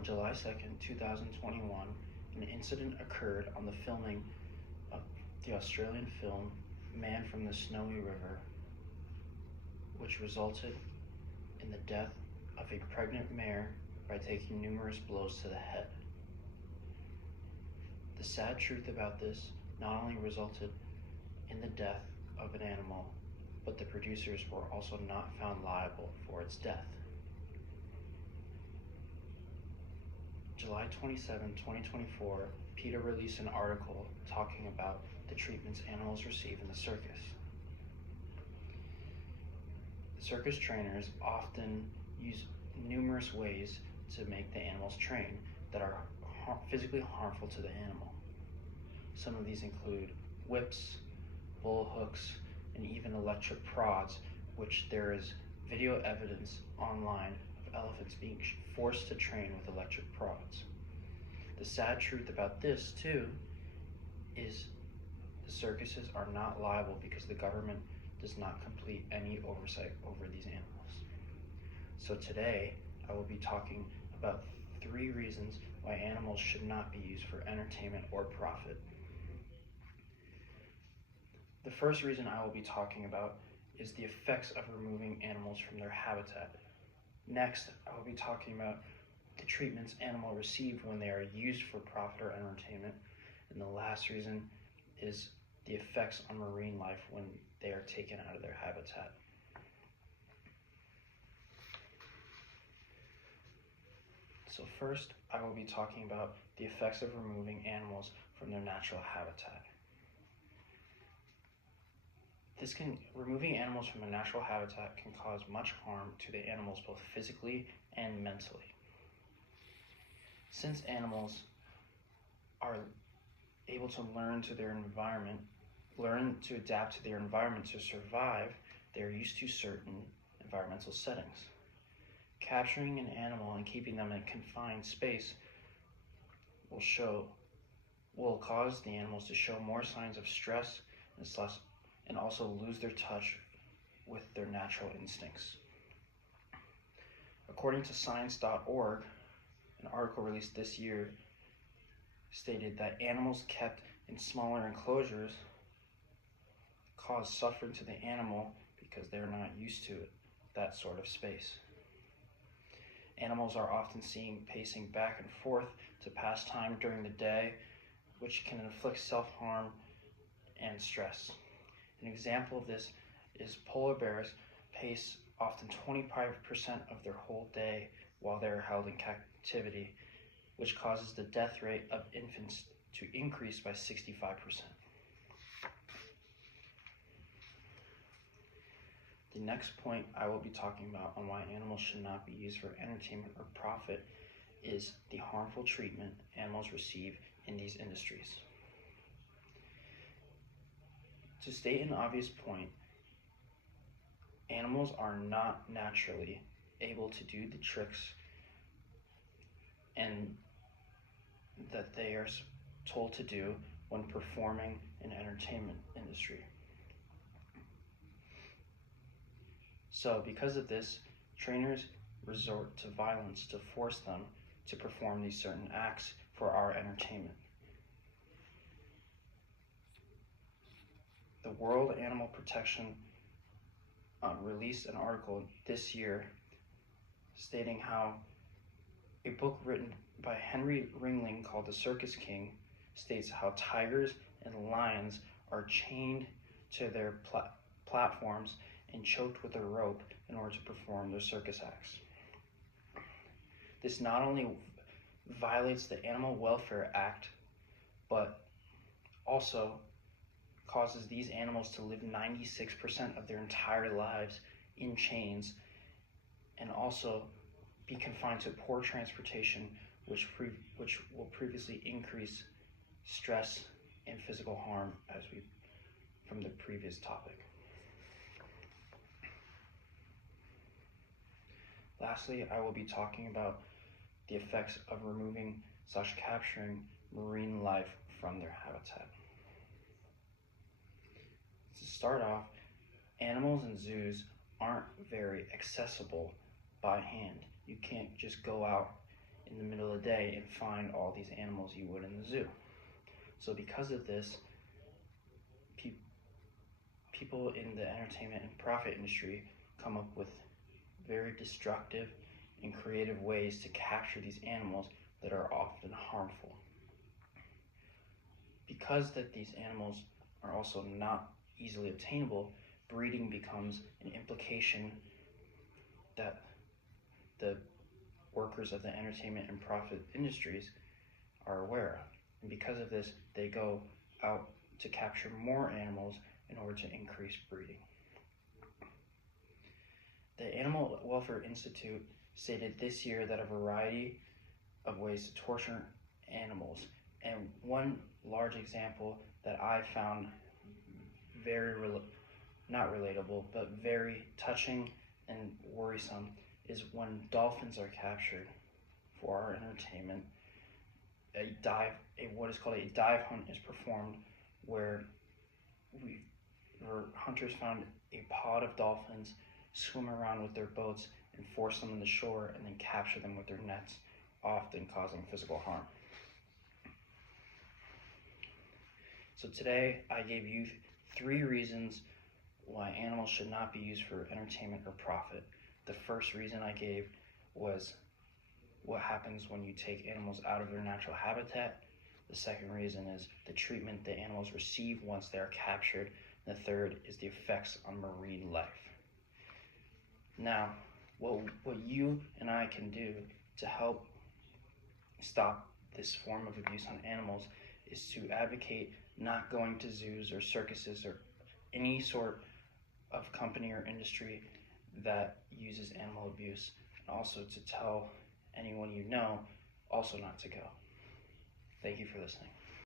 On July 2nd, 2021, an incident occurred on the filming of the Australian film Man from the Snowy River, which resulted in the death of a pregnant mare by taking numerous blows to the head. The sad truth about this not only resulted in the death of an animal, but the producers were also not found liable for its death. July 27, 2024, PETA released an article talking about the treatments animals receive in the circus. The circus trainers often use numerous ways to make the animals train that are physically harmful to the animal. Some of these include whips, bull hooks, and even electric prods, which there is video evidence online of elephants being forced to train with electric prods. The sad truth about this too is the circuses are not liable because the government does not complete any oversight over these animals. So today I will be talking about 3 reasons why animals should not be used for entertainment or profit. The first reason I will be talking about is the effects of removing animals from their habitat. Next, I will be talking about the treatments animals receive when they are used for profit or entertainment. And the last reason is the effects on marine life when they are taken out of their habitat. So first, I will be talking about the effects of removing animals from their natural habitat. Removing animals from a natural habitat can cause much harm to the animals both physically and mentally. Since animals are able to learn to adapt to their environment to survive, they are used to certain environmental settings. Capturing an animal and keeping them in a confined space will cause the animals to show more signs of stress and also lose their touch with their natural instincts. According to science.org, an article released this year stated that animals kept in smaller enclosures cause suffering to the animal because they're not used to that sort of space. Animals are often seen pacing back and forth to pass time during the day, which can inflict self-harm and stress. An example of this is polar bears pace often 25% of their whole day while they are held in captivity, which causes the death rate of infants to increase by 65%. The next point I will be talking about on why animals should not be used for entertainment or profit is the harmful treatment animals receive in these industries. To state an obvious point, animals are not naturally able to do the tricks and that they are told to do when performing in entertainment industry. So because of this, trainers resort to violence to force them to perform these certain acts for our entertainment. The World Animal Protection released an article this year stating how a book written by Henry Ringling called The Circus King states how tigers and lions are chained to their platforms and choked with a rope in order to perform their circus acts. This not only violates the Animal Welfare Act, but also causes these animals to live 96% of their entire lives in chains and also be confined to poor transportation, which will previously increase stress and physical harm from the previous topic. Lastly, I will be talking about the effects of removing/capturing marine life from their habitat. To start off, animals in zoos aren't very accessible by hand. You can't just go out in the middle of the day and find all these animals you would in the zoo. So because of this, people in the entertainment and profit industry come up with very destructive and creative ways to capture these animals that are often harmful. Because that these animals are also not easily obtainable, breeding becomes an implication that the workers of the entertainment and profit industries are aware of. And because of this, they go out to capture more animals in order to increase breeding. The Animal Welfare Institute stated this year that a variety of ways to torture animals, and one large example that I found very not relatable, but very touching and worrisome, is when dolphins are captured for our entertainment. What is called a dive hunt is performed, where hunters found a pod of dolphins, swim around with their boats, and force them on the shore, and then capture them with their nets, often causing physical harm. So today I gave you 3 reasons why animals should not be used for entertainment or profit. The first reason I gave was what happens when you take animals out of their natural habitat. The second reason is the treatment the animals receive once they are captured. And the third is the effects on marine life. Now, what you and I can do to help stop this form of abuse on animals is to advocate not going to zoos or circuses or any sort of company or industry that uses animal abuse, and also to tell anyone you know also not to go. Thank you for listening.